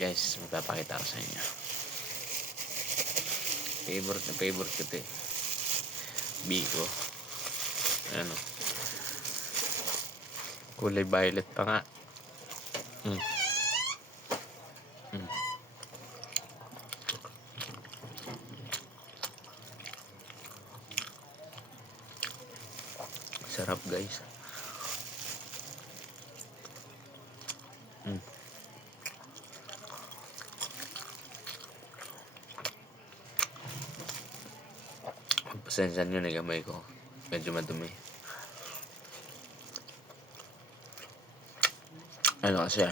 Guys, magpapakita ko sa inyo. Favorite na favorite ko ito eh. Biko. Ano. Kulay violet pa nga. Sarap guys. Pasensya nyo na gamay ko. Medyo madumi. Ano kasi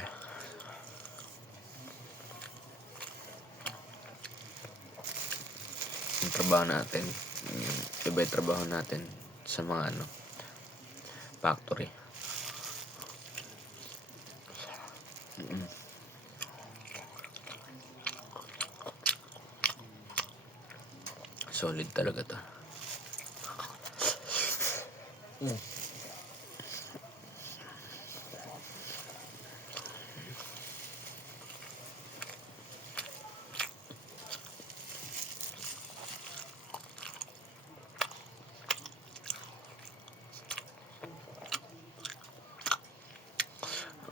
yung trabaho natin, yung iba yung trabaho natin sa mga factory. Solid talaga to.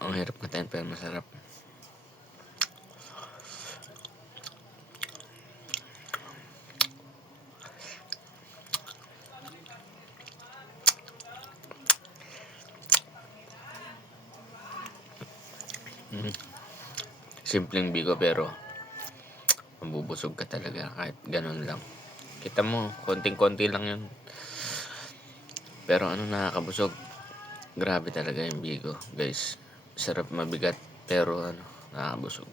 Ang hirap katain pero masarap. Simpleng bigo pero mabubusog ka talaga kahit ganun lang. Kita mo, konting-konti lang yun. Pero nakakabusog. Grabe talaga yung bigo, guys. Sarap mabigat pero nakakabusog.